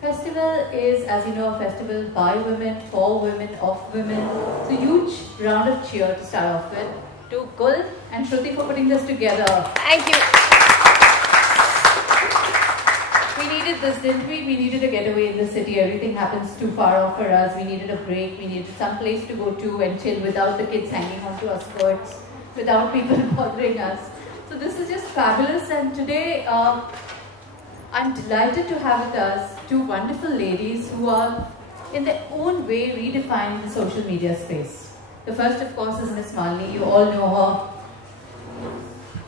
Festival is, as you know, a festival by women, for women, of women. So huge round of cheer to start off with to Gul and Shruti for putting this together. Thank you. We needed this, didn't we? We needed a getaway in the city. Everything happens too far off for us. We needed a break. We needed some place to go to and chill without the kids hanging onto our skirts, without people bothering us. So this is just fabulous. And today, I'm delighted to have with us two wonderful ladies who are, in their own way, redefining the social media space. The first, of course, is Miss Malini. You all know her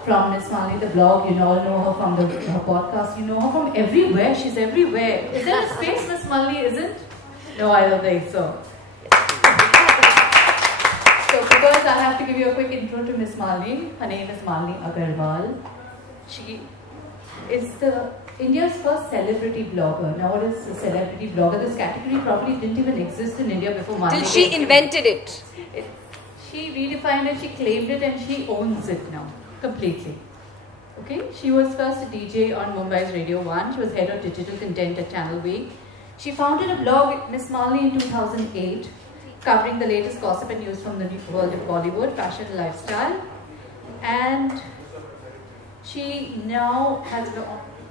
from Miss Malini, the blog. You all know her from her podcast. You know her from everywhere. She's everywhere. Is there a space Miss Malini isn't? No, I don't think so. So, because I have to give you a quick intro to Miss Malini. Her name is Malini Agarwal. She is India's first celebrity blogger. Now, what is a celebrity blogger? This category probably didn't even exist in India before Malini. Till she invented it. She redefined it, she claimed it, and she owns it now, completely. Okay? She was first a DJ on Mumbai's Radio 1. She was head of digital content at Channel V. She founded a blog, Miss Malini, in 2008, covering the latest gossip and news from the world of Bollywood, fashion and lifestyle. And she now has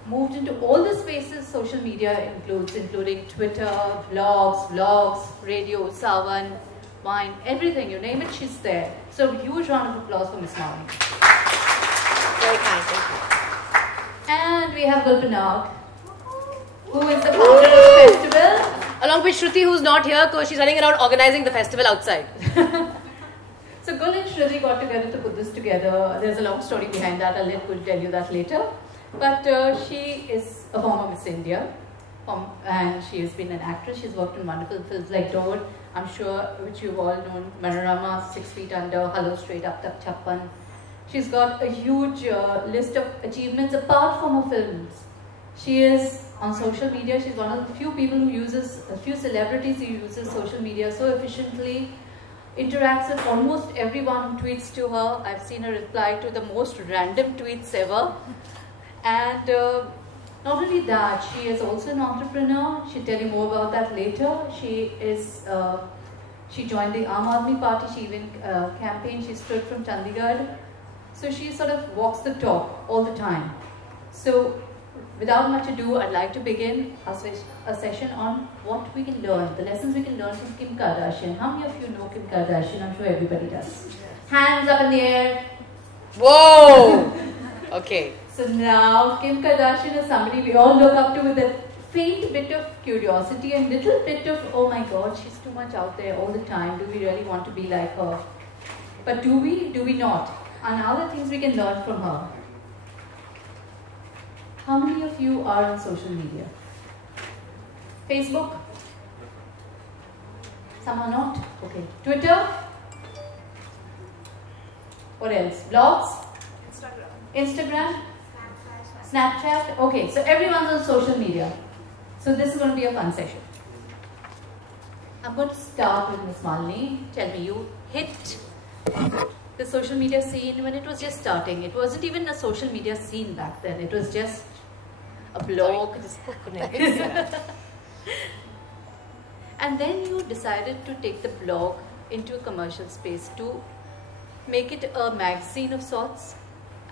moved into all the spaces social media includes, including Twitter, blogs, vlogs, radio, Sawan, wine, everything, you name it, she's there. So huge round of applause for Miss Malini. Very kind, thank you. And we have Gul Panag, who is the founder of the festival. Along with Shruti, who's not here because she's running around organizing the festival outside. So Gul and Shruti got together to put this together. There's a long story behind that. I'll let Gul tell you that later. But she is a former Miss India, and she has been an actress. She's worked in wonderful films like Dod, I'm sure, which you've all known, Manorama, 6 Feet Under, Hello Straight Up, Tak Chappan. She's got a huge list of achievements apart from her films. She is on social media. She's one of the few people who uses, a few celebrities who uses social media so efficiently, interacts with almost everyone who tweets to her. I've seen her reply to the most random tweets ever. And not only that, she is also an entrepreneur. She'll tell you more about that later. She joined the Aam Aadmi Party. She even campaigned. She stood from Chandigarh. So she sort of walks the talk all the time. So without much ado, I'd like to begin a session on what we can learn, the lessons we can learn from Kim Kardashian. How many of you know Kim Kardashian? I'm sure everybody does. Hands up in the air. Whoa! Okay. So now, Kim Kardashian is somebody we all look up to with a faint bit of curiosity and little bit of, oh my God, she's too much out there all the time. Do we really want to be like her? But do we? Do we not? And other things we can learn from her. How many of you are on social media? Facebook? Some are not? Okay. Twitter? What else? Blogs? Instagram? Snapchat? Okay, so everyone's on social media. So this is going to be a fun session. I'm going to start with Miss Malini. Tell me, you hit the social media scene when it was just starting. It wasn't even a social media scene back then. It was just a blog. And then you decided to take the blog into a commercial space to make it a magazine of sorts.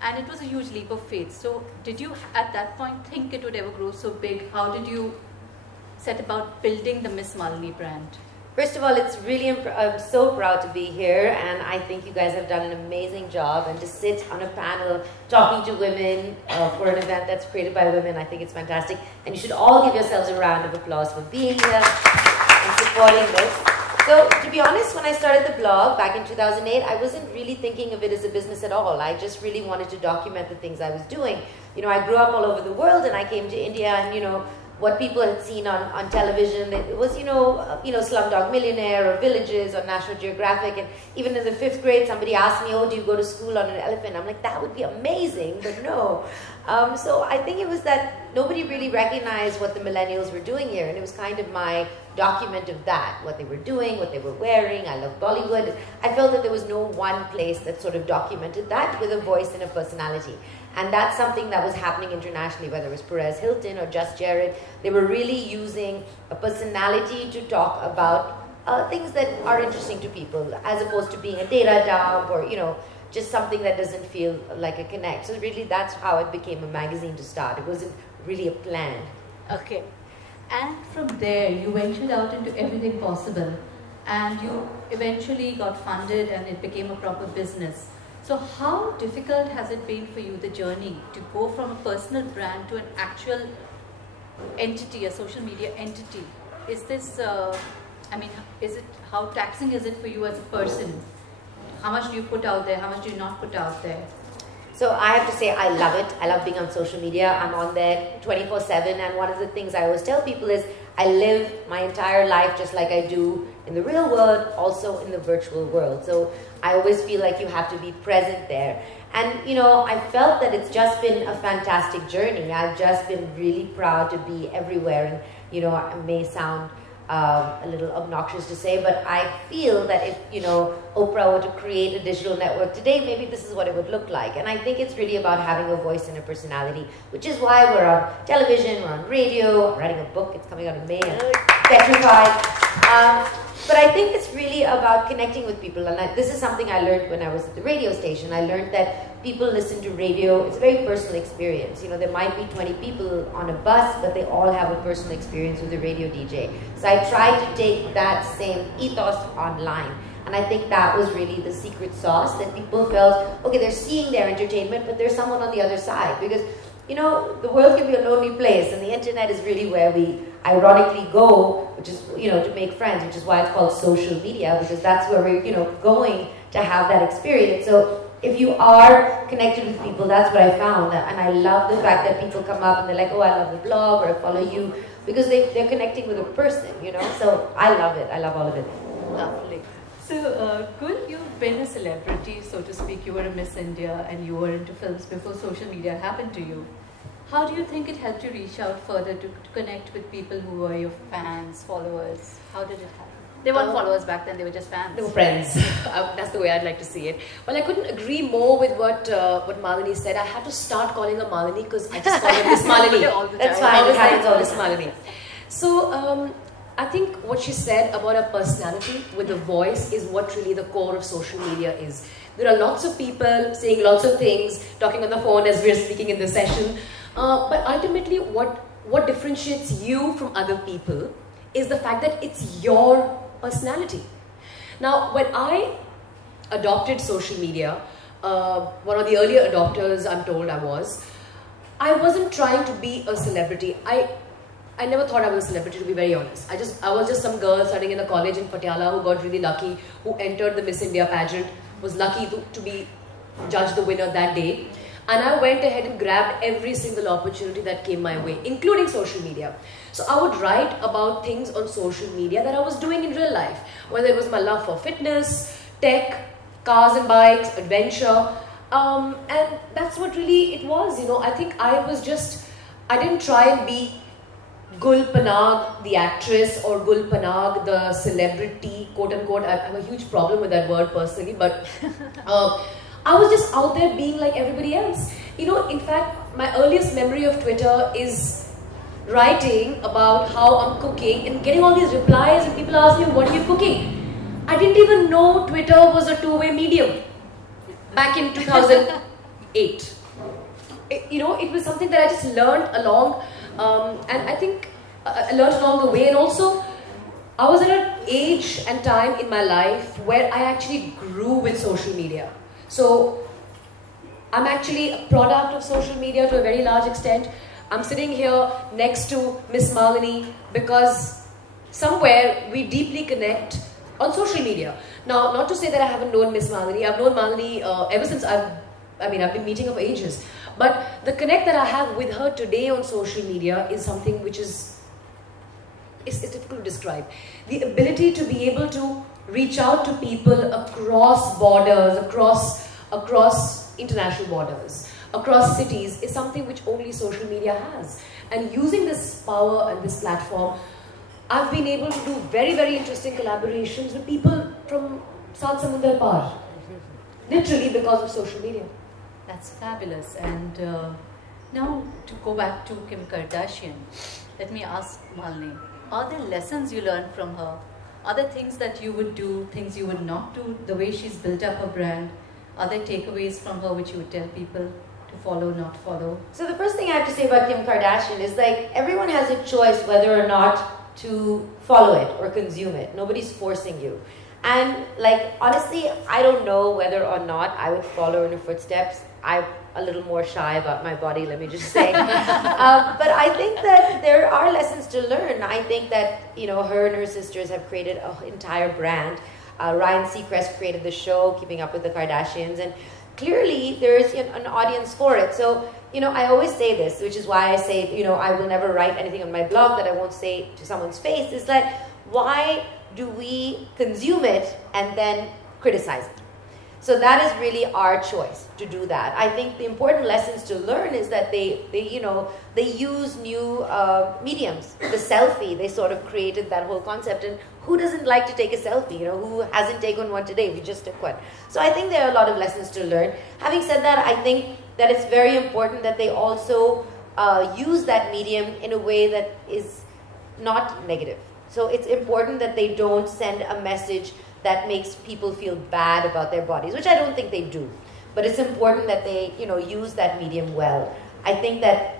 And it was a huge leap of faith. So did you at that point think it would ever grow so big? How did you set about building the Miss Malini brand? First of all, it's really, I'm so proud to be here, and I think you guys have done an amazing job. And to sit on a panel talking to women for an event that's created by women, I think it's fantastic. And you should all give yourselves a round of applause for being here and supporting this. So, to be honest, when I started the blog back in 2008, I wasn't really thinking of it as a business at all. I just really wanted to document the things I was doing. You know, I grew up all over the world, and I came to India, and you know, what people had seen on television, it was, you know, Slumdog Millionaire or Villages or National Geographic. And even in the 5th grade, somebody asked me, oh, do you go to school on an elephant? I'm like, that would be amazing, but no. So I think it was that nobody really recognized what the millennials were doing here. And it was kind of my document of that, what they were doing, what they were wearing. I love Bollywood. I felt that there was no one place that sort of documented that with a voice and a personality. And that's something that was happening internationally, whether it was Perez Hilton or Just Jared. They were really using a personality to talk about things that are interesting to people, as opposed to being a data dump or, you know, just something that doesn't feel like a connect. So really that's how it became a magazine to start. It wasn't really a plan. Okay. And from there, you ventured out into everything possible. And you eventually got funded and it became a proper business. So how difficult has it been for you, the journey, to go from a personal brand to an actual entity, a social media entity? Is this, how taxing is it for you as a person? How much do you put out there? How much do you not put out there? So I have to say I love it. I love being on social media. I'm on there 24/7, and one of the things I always tell people is I live my entire life just like I do in the real world, also in the virtual world. So I always feel like you have to be present there. And, you know, I felt that it's just been a fantastic journey. I've just been really proud to be everywhere. And, you know, it may sound a little obnoxious to say, but I feel that if, you know, Oprah were to create a digital network today, maybe this is what it would look like. And I think it's really about having a voice and a personality, which is why we're on television, we're on radio, I'm writing a book, it's coming out in May, and Petrified. But I think it's really about connecting with people. And this is something I learned when I was at the radio station. I learned that people listen to radio. It's a very personal experience. You know, there might be 20 people on a bus, but they all have a personal experience with a radio DJ. So I tried to take that same ethos online. And I think that was really the secret sauce, that people felt, okay, they're seeing their entertainment, but there's someone on the other side. Because, you know, the world can be a lonely place, and the internet is really where we ironically go, which is, you know, to make friends, which is why it's called social media, because that's where we're, you know, going to have that experience. So if you are connected with people, that's what I found. And I love the fact that people come up and they're like, oh, I love the blog, or I follow you, because they're connecting with a person, you know. So I love it. I love all of it. Lovely. So, Gul, you've been a celebrity, so to speak. You were a Miss India and you were into films before social media happened to you. How do you think it helped you reach out further to connect with people who were your fans, followers? How did it happen? They weren't followers back then, they were just fans. They were friends. That's the way I'd like to see it. Well, I couldn't agree more with what Malini said. I had to start calling her Malini because I just call her Miss Malini. All the time. That's fine. It happens all Miss Malini. So, I think what she said about her personality with a voice is what really the core of social media is. There are lots of people saying lots of things, talking on the phone as we're speaking in this session. But ultimately, what differentiates you from other people is the fact that it's your personality. Now, when I adopted social media, one of the earlier adopters, I'm told I wasn't trying to be a celebrity. I never thought I was a celebrity, to be very honest. I was just some girl studying in a college in Patiala who got really lucky, who entered the Miss India pageant, was lucky to be judged the winner that day. And I went ahead and grabbed every single opportunity that came my way, including social media. So I would write about things on social media that I was doing in real life, whether it was my love for fitness, tech, cars and bikes, adventure. And that's what really it was, you know. I think I didn't try and be Gul Panag, the actress, or Gul Panag, the celebrity, quote unquote. I have a huge problem with that word personally, but I was just out there being like everybody else. You know, in fact, my earliest memory of Twitter is writing about how I'm cooking and getting all these replies, and people ask me, what are you cooking? I didn't even know Twitter was a two-way medium back in 2008. You know, it was something that I just learned along, and I think I learned along the way. And also, I was at an age and time in my life where I actually grew with social media. So I'm actually a product of social media to a very large extent. I'm sitting here next to Miss Malini because somewhere we deeply connect on social media. Now, not to say that I haven't known Miss Malini. I've known Malini ever since I've been meeting her for ages. But the connect that I have with her today on social media is something which is difficult to describe. The ability to be able to reach out to people across borders, across international borders, across cities is something which only social media has. And using this power and this platform, I've been able to do very, very interesting collaborations with people from South Samundar Par. Literally because of social media. That's fabulous. And now to go back to Kim Kardashian, let me ask Malini, are there lessons you learned from her? Are there things that you would do, things you would not do, the way she's built up her brand? Are there takeaways from her which you would tell people to follow, not follow? So the first thing I have to say about Kim Kardashian is like everyone has a choice whether or not to follow it or consume it. Nobody's forcing you. And like honestly, I don't know whether or not I would follow in her footsteps. I'm a little more shy about my body, let me just say. But I think that there are lessons to learn. I think that, you know, her and her sisters have created an entire brand. Ryan Seacrest created the show, Keeping Up with the Kardashians, and clearly there's an audience for it. So, you know, I always say this, which is why I say, you know, I will never write anything on my blog that I won't say to someone's face, is that why do we consume it and then criticize it? So that is really our choice to do that. I think the important lessons to learn is that they use new mediums. The selfie, they sort of created that whole concept. And who doesn't like to take a selfie? You know, who hasn't taken one today? We just took one. So I think there are a lot of lessons to learn. Having said that, I think that it's very important that they also use that medium in a way that is not negative. So it's important that they don't send a message that makes people feel bad about their bodies, which I don't think they do. But it's important that they, you know, use that medium well. I think that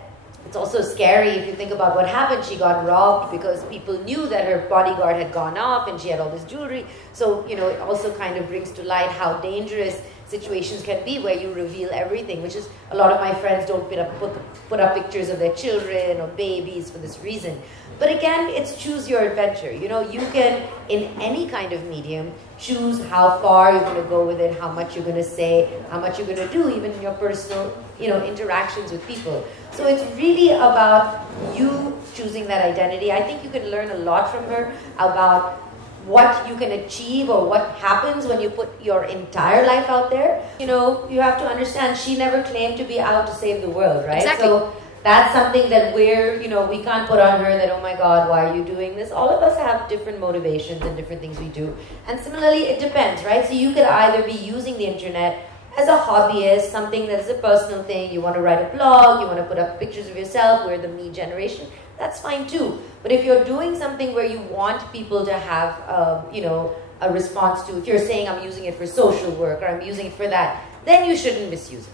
it's also scary if you think about what happened. She got robbed because people knew that her bodyguard had gone off and she had all this jewelry. So, you know, it also kind of brings to light how dangerous situations can be where you reveal everything, which is a lot of my friends don't put up pictures of their children or babies for this reason. But again, it's choose your adventure. You know, you can, in any kind of medium, choose how far you're going to go with it, how much you're going to say, how much you're going to do, even in your personal, you know, interactions with people. So it's really about you choosing that identity. I think you can learn a lot from her about what you can achieve or what happens when you put your entire life out there. You know, you have to understand she never claimed to be out to save the world, right? Exactly. So that's something that we're, you know, we can't put on her that, oh my God, why are you doing this? All of us have different motivations and different things we do. And similarly, it depends, right? So you could either be using the internet as a hobbyist, something that is a personal thing. You want to write a blog, you want to put up pictures of yourself, we're the me generation. That's fine too. But if you're doing something where you want people to have, you know, a response to, if you're saying I'm using it for social work or I'm using it for that, then you shouldn't misuse it.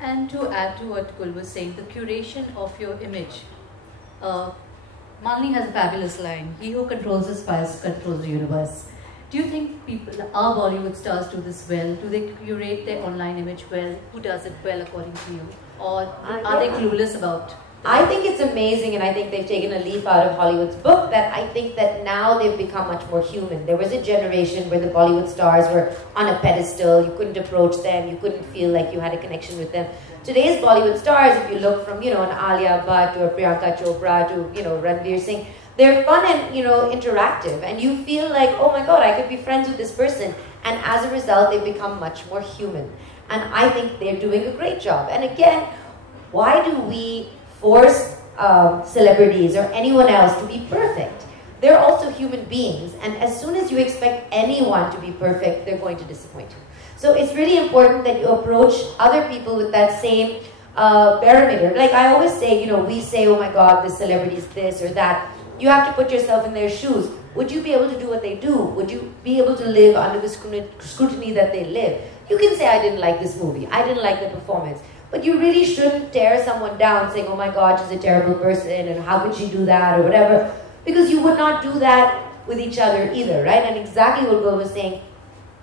And to add to what Gul was saying, the curation of your image. Malini has a fabulous line, he who controls the spice controls the universe. Do you think people, our Bollywood stars do this well? Do they curate their online image well? Who does it well according to you? Or are they clueless about? I think it's amazing, and I think they've taken a leaf out of Hollywood's book, that I think that now they've become much more human. There was a generation where the Bollywood stars were on a pedestal, you couldn't approach them, you couldn't feel like you had a connection with them. Today's Bollywood stars, if you look from, you know, an Alia Bhatt to a Priyanka Chopra to, you know, Ranveer Singh, they're fun and, you know, interactive, and you feel like, oh my God, I could be friends with this person. And as a result, they become much more human. And I think they're doing a great job. And again, why do we force celebrities or anyone else to be perfect? They're also human beings, and as soon as you expect anyone to be perfect, they're going to disappoint you. So it's really important that you approach other people with that same barometer. Like I always say, you know, we say, oh my God, this celebrity is this or that. You have to put yourself in their shoes. Would you be able to do what they do? Would you be able to live under the scrutiny that they live? You can say, I didn't like this movie, I didn't like the performance. But you really shouldn't tear someone down saying, oh my God, she's a terrible person and how could she do that or whatever. Because you would not do that with each other either, right? And exactly what Gul was saying,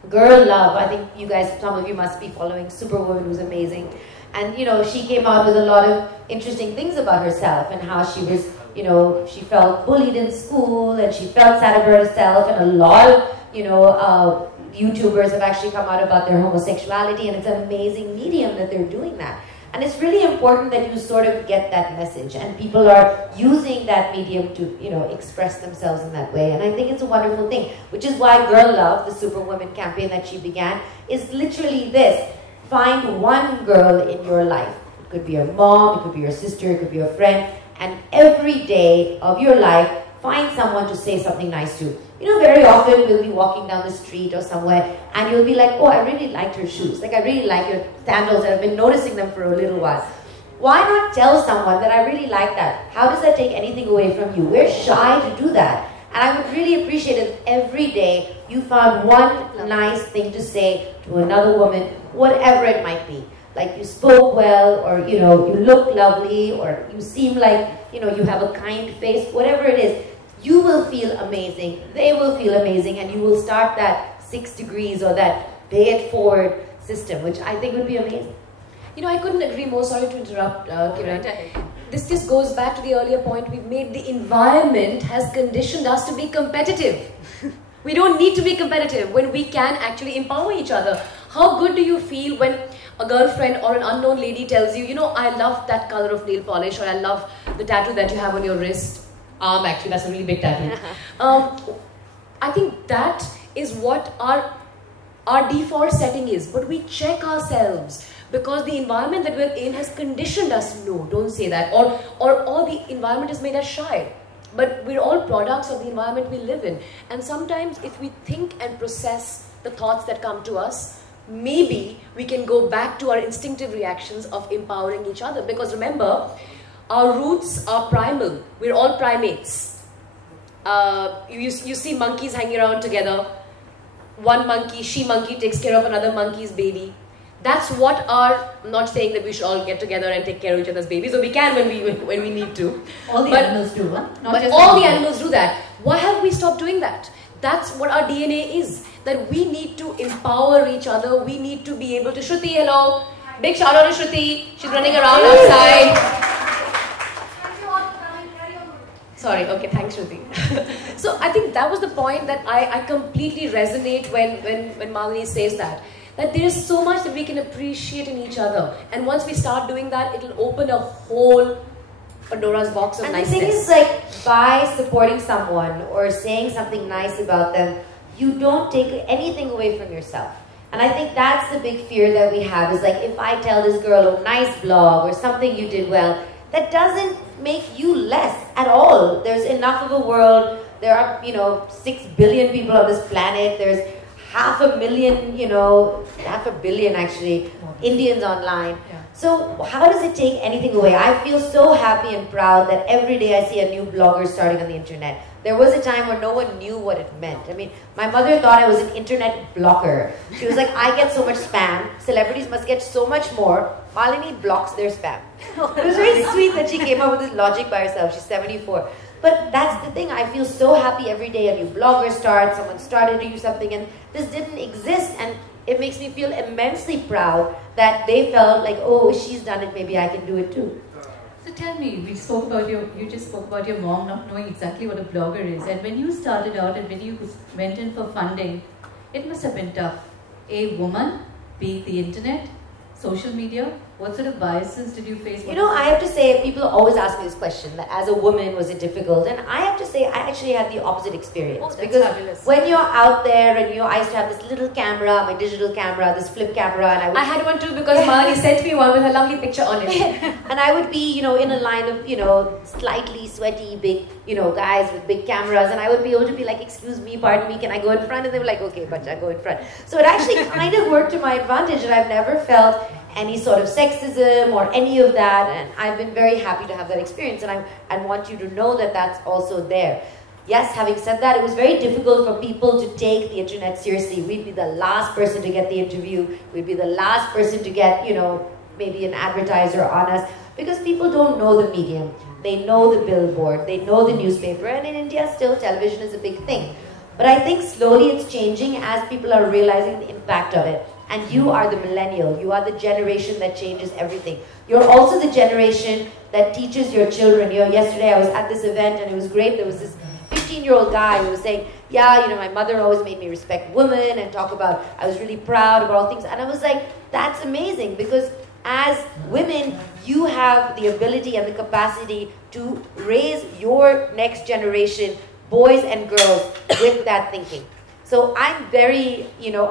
Girl Love, I think you guys, some of you must be following Superwoman, who's amazing. And, you know, she came out with a lot of interesting things about herself and how she was, you know, she felt bullied in school and she felt sad about herself, and a lot of, you know, YouTubers have actually come out about their homosexuality, and it's an amazing medium that they're doing that. And it's really important that you sort of get that message, and people are using that medium to, you know, express themselves in that way. And I think it's a wonderful thing, which is why Girl Love, the Superwoman campaign that she began, is literally this. Find one girl in your life. It could be your mom, it could be your sister, it could be your friend, and every day of your life, find someone to say something nice to. You know, very often we'll be walking down the street or somewhere and you'll be like, oh, I really liked your shoes. Like, I really like your sandals and I've been noticing them for a little while. Why not tell someone that I really like that? How does that take anything away from you? We're shy to do that. And I would really appreciate it if every day you found one nice thing to say to another woman, whatever it might be. Like you spoke well, or you know, you look lovely, or you seem like, you know, you have a kind face, whatever it is. You will feel amazing, they will feel amazing, and you will start that 6 degrees or that pay it forward system, which I think would be amazing. You know, I couldn't agree more. Sorry to interrupt, Kiran. This just goes back to the earlier point we've made. The environment has conditioned us to be competitive. We don't need to be competitive when we can actually empower each other. How good do you feel when a girlfriend or an unknown lady tells you, you know, I love that color of nail polish, or I love the tattoo that you have on your wrist. Actually, that's a really big tattoo. I think that is what our default setting is. But we check ourselves because the environment that we're in has conditioned us. No, don't say that. Or the environment has made us shy. But we're all products of the environment we live in. And sometimes if we think and process the thoughts that come to us, maybe we can go back to our instinctive reactions of empowering each other. Because remember, our roots are primal. We're all primates. You see monkeys hanging around together. One monkey, she-monkey, takes care of another monkey's baby. That's what I'm not saying that we should all get together and take care of each other's babies, or we can when we need to. All the animals do, huh? But all the animals do that. Why have we stopped doing that? That's what our DNA is. That we need to empower each other. We need to be able to. Shruti, hello. Big shout out to Shruti. She's running around outside. Sorry, okay, thanks Shruti. So I think that was the point that I completely resonate when Malini says that. That there is so much that we can appreciate in each other. And once we start doing that, it'll open a whole Pandora's box of niceness. And the thing is, like, by supporting someone or saying something nice about them, you don't take anything away from yourself. And I think that's the big fear that we have, is like, if I tell this girl, oh, nice blog or something you did well, that doesn't make you less at all. There's enough of a world. There are, you know, 6 billion people on this planet. There's 500,000, you know, 500 million actually, Indians online. Yeah. So how does it take anything away? I feel so happy and proud that every day I see a new blogger starting on the internet. There was a time where no one knew what it meant. I mean, my mother thought I was an internet blocker. She was like, I get so much spam. Celebrities must get so much more. Malini blocks their spam. It was very sweet that she came up with this logic by herself. She's 74. But that's the thing. I feel so happy every day a new blogger starts, someone started to do something, and this didn't exist. And it makes me feel immensely proud that they felt like, oh, she's done it, maybe I can do it too. So tell me, you just spoke about your mom not knowing exactly what a blogger is. And when you started out and when you went in for funding, it must have been tough. A woman, be it the internet, social media, what sort of biases did you face? You know, I have to say, people always ask me this question, that as a woman, was it difficult? And I have to say, I actually had the opposite experience. Oh, that's because fabulous. When you're out there, and I used to have this little camera, my digital camera, this flip camera, and I had one too because Malini sent me one with a lovely picture on it. And I would be, in a line of, slightly sweaty, big, guys with big cameras, and I would be able to be like, excuse me, pardon me, can I go in front? And they were like, okay, Bacha, go in front. So it actually kind of worked to my advantage, and I've never felt any sort of sexism or any of that, and I've been very happy to have that experience, and I want you to know that that's also there. Yes, having said that, it was very difficult for people to take the internet seriously. We'd be the last person to get the interview, we'd be the last person to get, maybe an advertiser on us, because people don't know the medium. They know the billboard, they know the newspaper, and in India still television is a big thing. But I think slowly it's changing as people are realizing the impact of it. And you are the millennial. You are the generation that changes everything. You're also the generation that teaches your children. Yesterday I was at this event and it was great. There was this 15-year-old guy who was saying, yeah, my mother always made me respect women and talk about, I was really proud about all things. And I was like, that's amazing, because as women, you have the ability and the capacity to raise your next generation, boys and girls, with that thinking. So I'm very,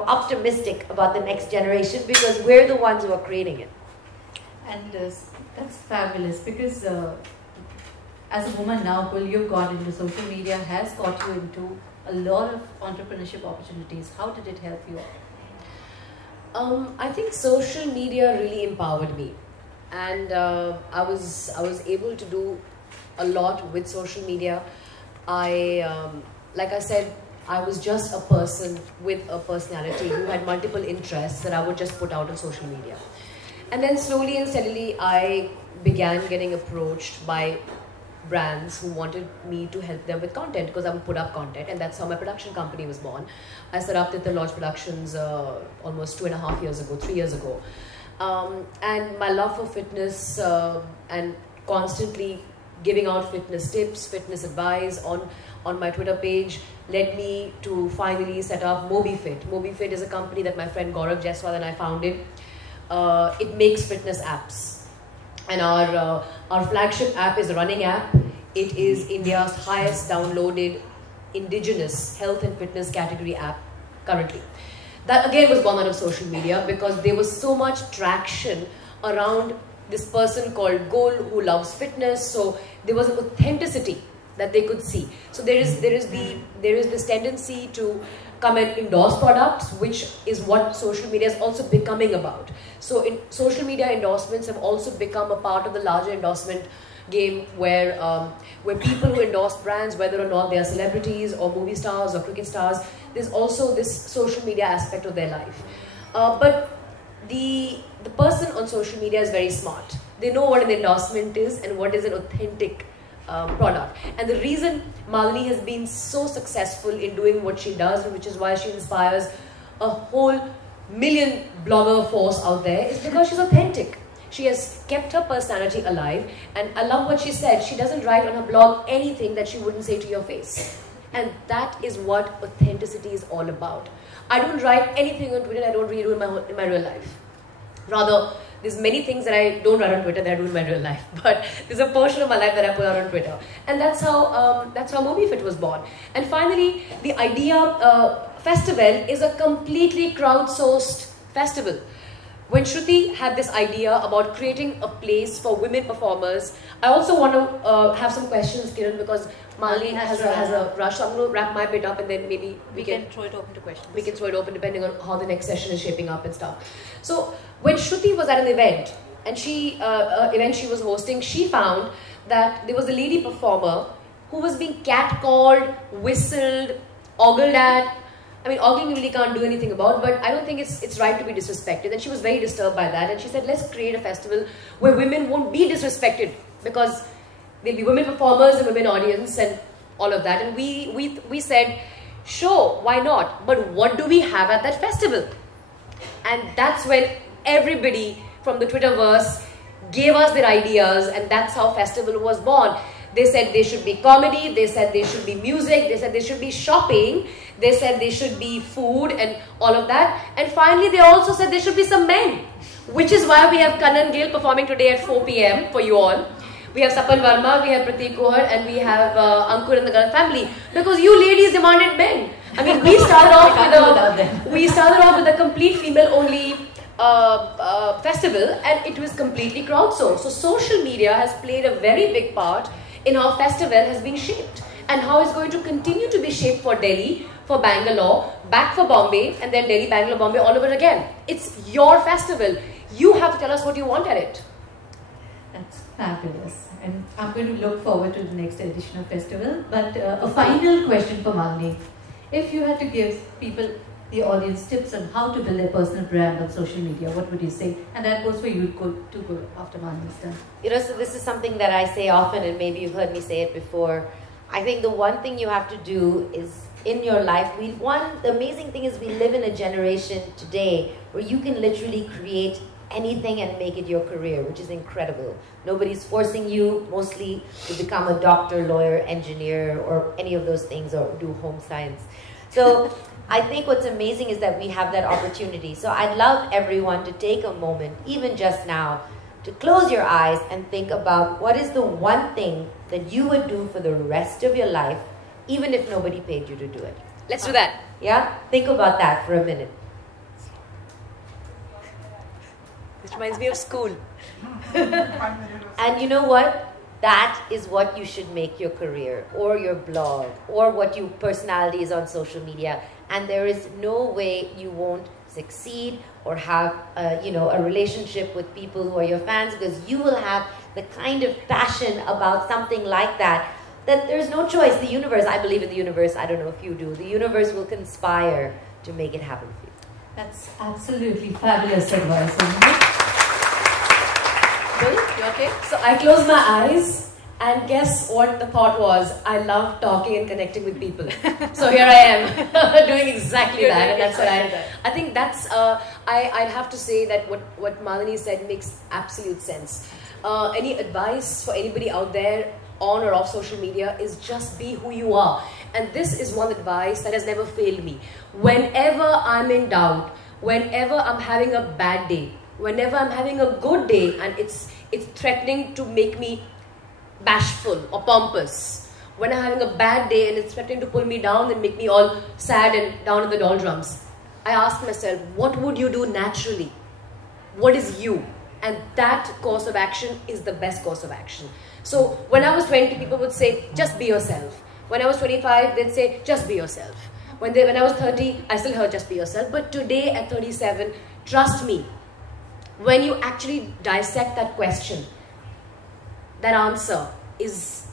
optimistic about the next generation, because we're the ones who are creating it. And that's fabulous, because as a woman now, Gul, you've got into social media, has got you into a lot of entrepreneurship opportunities. How did it help you? I think social media really empowered me, and I was able to do a lot with social media. Like I said, I was just a person with a personality who had multiple interests that I would just put out on social media. And then slowly and steadily, I began getting approached by brands who wanted me to help them with content, because I would put up content, and that's how my production company was born. I set up Titha Lodge Productions almost 2.5 years ago, 3 years ago. And my love for fitness and constantly giving out fitness tips, fitness advice on my Twitter page led me to finally set up MobiFit. MobiFit is a company that my friend Gaurav Jaiswal and I founded. It makes fitness apps. And our flagship app is a running app. It is India's highest downloaded indigenous health and fitness category app currently. That again was born out of social media, because there was so much traction around this person called Gul who loves fitness. So there was an authenticity that they could see. So there is this tendency to come and endorse products, which is what social media is also becoming about. So social media endorsements have also become a part of the larger endorsement game, where people who endorse brands, whether or not they are celebrities or movie stars or cricket stars, there's also this social media aspect of their life. But the person on social media is very smart. They know what an endorsement is and what is an authentic product. And the reason Malini has been so successful in doing what she does, which is why she inspires a whole million blogger force out there, is because she's authentic. She has kept her personality alive, and I love what she said. She doesn't write on her blog anything that she wouldn't say to your face. And that is what authenticity is all about. I don't write anything on Twitter I don't really do in my real life. Rather, there's many things that I don't write on Twitter that I do in my real life, but there's a portion of my life that I put out on Twitter. And that's how MobiFit was born. And finally, the Idea Festival is a completely crowdsourced festival. When Shruti had this idea about creating a place for women performers, I also want to have some questions, Kiran, because Malini has a rush. So I'm going to wrap my bit up, and then maybe we can throw it open to questions. We can throw it open depending on how the next session is shaping up and stuff. So when Shruti was at an event, and she was hosting, she found that there was a lady performer who was being catcalled, whistled, ogled at. I mean, ogling you really can't do anything about, but I don't think it's right to be disrespected. And she was very disturbed by that. And she said, let's create a festival where women won't be disrespected, because there'll be women performers and women audience and all of that. And we said, sure, why not? But what do we have at that festival? And that's when everybody from the Twitterverse gave us their ideas, and that's how festival was born. They said there should be comedy, they said there should be music, they said there should be shopping, they said there should be food and all of that. And finally they also said there should be some men, which is why we have Kanan Gill performing today at 4 p.m. for you all. We have Sapan Verma, we have Prateek Kohar, and we have Ankur and the Galat family, because you ladies demanded men. I mean, we started off with a complete female-only festival, and it was completely crowdsourced. So social media has played a very big part in how festival has been shaped, and how it's going to continue to be shaped for Delhi, for Bangalore, back for Bombay, and then Delhi, Bangalore, Bombay, all over again. It's your festival. You have to tell us what you want at it. That's fabulous. And I'm going to look forward to the next edition of festival. But a final question for Malini. If you had to give people, the audience, tips on how to build a personal brand on social media, what would you say? And that goes for you too, after Malini's done. You know, so this is something that I say often, and maybe you've heard me say it before. I think the one thing you have to do is, in your life, the amazing thing is we live in a generation today where you can literally create anything and make it your career, which is incredible. Nobody's forcing you mostly to become a doctor, lawyer, engineer, or any of those things, or do home science. So I think what's amazing is that we have that opportunity. So I'd love everyone to take a moment, even just now, to close your eyes and think about what is the one thing that you would do for the rest of your life, even if nobody paid you to do it. Let's do that. Yeah? Think about that for a minute. Which reminds me of school. And you know what? that is what you should make your career or your blog or what your personality is on social media, and there is no way you won't succeed or have a relationship with people who are your fans, because you will have the kind of passion about something like that there's no choice. The universe, I believe in the universe, I don't know if you do, the universe will conspire to make it happen for you. That's absolutely fabulous advice, isn't it? Bill, you okay? So I closed my eyes and guess what the thought was? I love talking and connecting with people. So here I am doing exactly that. And that's what I think that's, I'd have to say that what Malini said makes absolute sense. Any advice for anybody out there on or off social media is just be who you are. And this is one advice that has never failed me. Whenever I'm in doubt, whenever I'm having a bad day, whenever I'm having a good day and it's threatening to make me bashful or pompous, when I'm having a bad day and it's threatening to pull me down and make me all sad and down in the doldrums, I ask myself, what would you do naturally? What is you? And that course of action is the best course of action. So when I was 20, people would say, just be yourself. When I was 25, they'd say, just be yourself. When I was 30, I still heard just be yourself. But today at 37, trust me, when you actually dissect that question, that answer is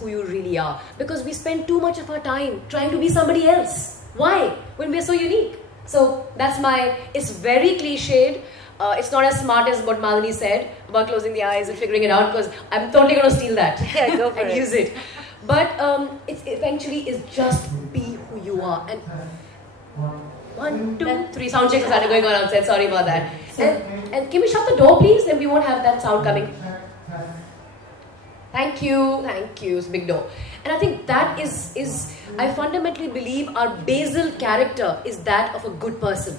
who you really are. Because we spend too much of our time trying to be somebody else. Why? When we're so unique. So that's it's very cliched. It's not as smart as what Malini said about closing the eyes and figuring it out, because I'm totally going to steal that. Yeah, go for and it. use it. But it eventually is just be who you are. And 1, 2, 3 sound checks started going on outside. Sorry about that. And can we shut the door, please? And we won't have that sound coming. Thank you. It's a big door. And I think that is I fundamentally believe our basal character is that of a good person.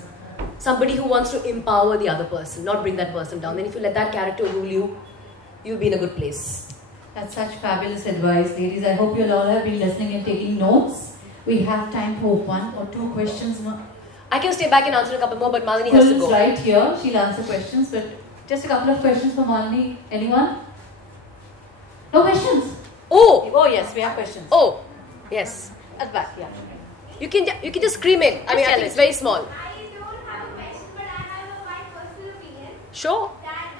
Somebody who wants to empower the other person, not bring that person down. And if you let that character rule you, you'll be in a good place. That's such fabulous advice, ladies. I hope you all have been listening and taking notes. We have time for 1 or 2 questions. I can stay back and answer a couple more, but Malini has to go. Right here. She'll answer questions, but just a couple of questions for Malini. Anyone? No questions? Oh, yes, we have questions. Oh, yes. At the back, yeah. You can just scream it. I think it's very small. Sure. That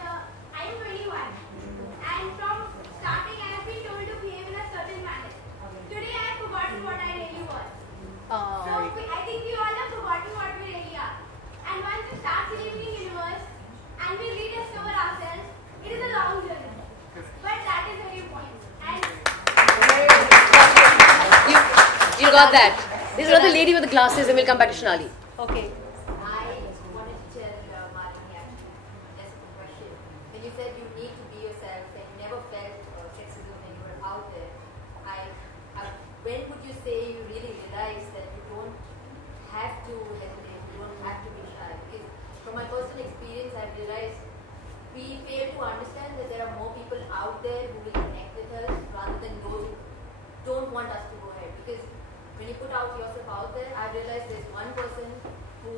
I am 21 and from starting I have been told to behave in a certain manner. Today I have forgotten what I really was. So I think we all have forgotten what we really are. And once we start believing in the universe and we rediscover ourselves, it is a long journey. But that is very important. And You got that. There's another lady with the glasses and we'll come back to Shanali. Okay. When would you say you really realize that you don't have to hesitate, you don't have to be shy? Because from my personal experience, I've realized we fail to understand that there are more people out there who will connect with us rather than those who don't want us to go ahead. Because when you put yourself out there, I've realized there's one person who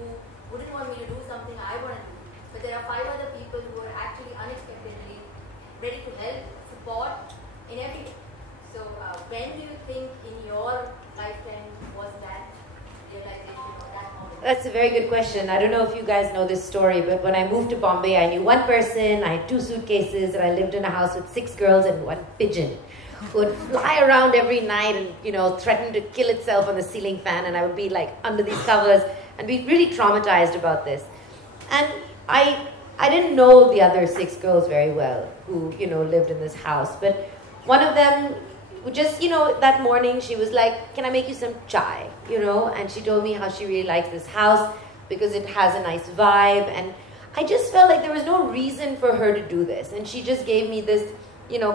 wouldn't want me to do something I want to do. But there are 5 other people who are actually unexpectedly ready to help, support in every way. So when do you think in your lifetime was that realization or that moment? That's a very good question. I don't know if you guys know this story, but when I moved to Bombay, I knew one person, I had 2 suitcases, and I lived in a house with 6 girls and 1 pigeon who would fly around every night and, threaten to kill itself on the ceiling fan, and I would be like under these covers and be really traumatized about this. And I didn't know the other 6 girls very well who, lived in this house, but one of them just, that morning she was like, can I make you some chai, and she told me how she really likes this house because it has a nice vibe, and I just felt like there was no reason for her to do this, and she just gave me this,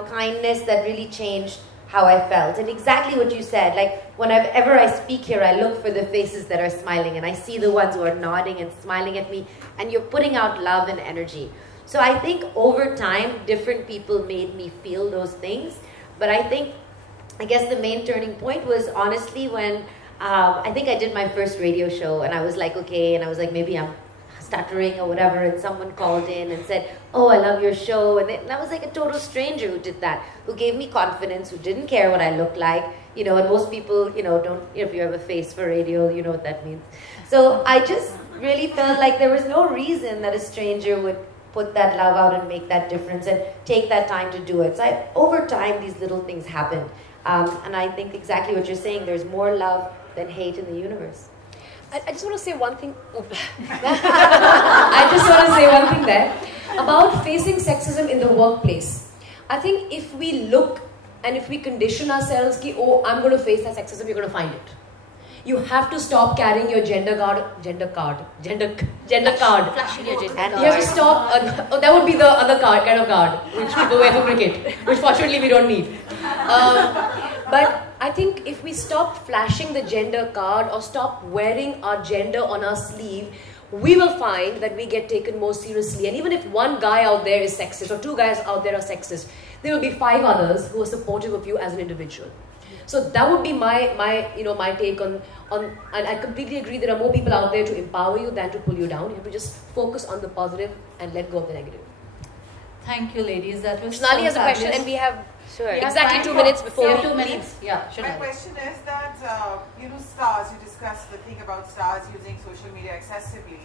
kindness that really changed how I felt. And exactly what you said, like whenever I speak here, I look for the faces that are smiling, and I see the ones who are nodding and smiling at me, and you're putting out love and energy. So I think over time, different people made me feel those things, but I guess the main turning point was honestly when I think I did my first radio show, and I was like, okay, and I was like, maybe I'm stuttering or whatever, and someone called in and said, oh, I love your show, and that was like a total stranger who did that, who gave me confidence, who didn't care what I looked like, you know, and most people, you know, don't, if you have a face for radio, you know what that means. So I just really felt like there was no reason that a stranger would put that love out and make that difference and take that time to do it. So over time, these little things happened. And I think exactly what you're saying, there's more love than hate in the universe. I just want to say one thing. I just want to say one thing there about facing sexism in the workplace. I think if we look and if we condition ourselves, ki, oh, I'm going to face that sexism, you're going to find it. You have to stop carrying your gender card. Flashing your gender card. You have to stop. That would be the other card, kind of card, which people wear for cricket, which fortunately we don't need. But I think if we stop flashing the gender card or stop wearing our gender on our sleeve, we will find that we get taken more seriously. And even if one guy out there is sexist or two guys out there are sexist, there will be 5 others who are supportive of you as an individual. So that would be my take on, and I completely agree there are more people out there to empower you than to pull you down. You have to just focus on the positive and let go of the negative. Thank you, ladies. That was Sonali has a question, and we have exactly 2 minutes before we 2 minutes. leave. Yeah, my question is that, you know, stars, you discussed the thing about stars using social media excessively.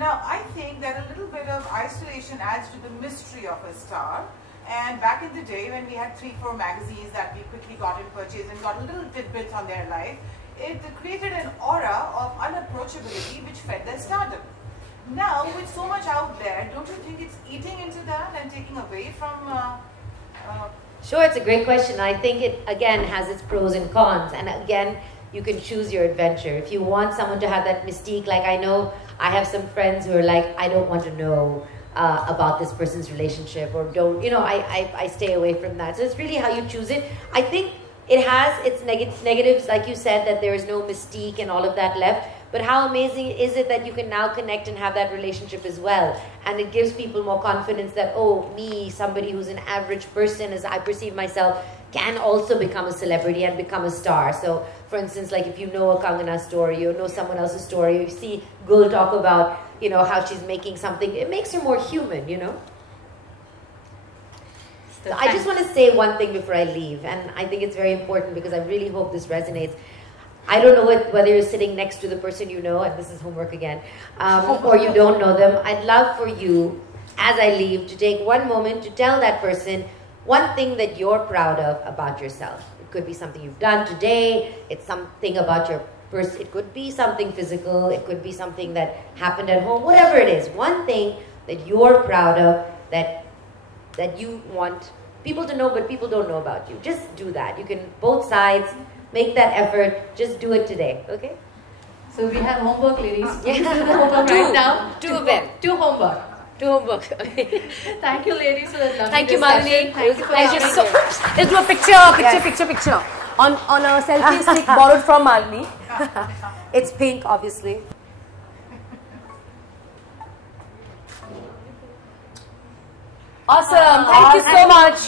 Now, I think that a little bit of isolation adds to the mystery of a star. And back in the day when we had 3-4 magazines that we quickly got in purchase and got little tidbits on their life, it created an aura of unapproachability which fed their stardom. Now, with so much out there, don't you think it's eating into that and taking away from... Sure, it's a great question. I think it, again, has its pros and cons. And again, you can choose your adventure. If you want someone to have that mystique, like I know I have some friends who are like, I don't want to know about this person's relationship, or don't, you know, I stay away from that. So it's really how you choose it. I think it has its negatives, like you said, that there is no mystique and all of that left. But how amazing is it that you can now connect and have that relationship as well? And it gives people more confidence that, oh, me, somebody who's an average person, as I perceive myself, can also become a celebrity and become a star. So, for instance, like if you know a Kangana story, you know someone else's story, you see Gul talk about, you know, how she's making something, it makes her more human, you know? So I just want to say one thing before I leave, and I think it's very important because I really hope this resonates. I don't know whether you're sitting next to the person you know, and this is homework again, or you don't know them. I'd love for you, as I leave, to take one moment to tell that person one thing that you're proud of about yourself. It could be something you've done today, it's something about your person, it could be something physical, it could be something that happened at home, whatever it is. One thing that you're proud of that you want people to know, but people don't know about you. Just do that. You can, both sides, make that effort. Just do it today, okay? So we have homework, ladies. Yes, do the homework right now. Two of them. Two homework. Two homework. Okay. Thank you, ladies, for that lovely Thank you, discussion. Malini. Thank you so much. Let's do a picture. On a selfie stick borrowed from Malini. It's pink, obviously. Awesome. Thank you so much.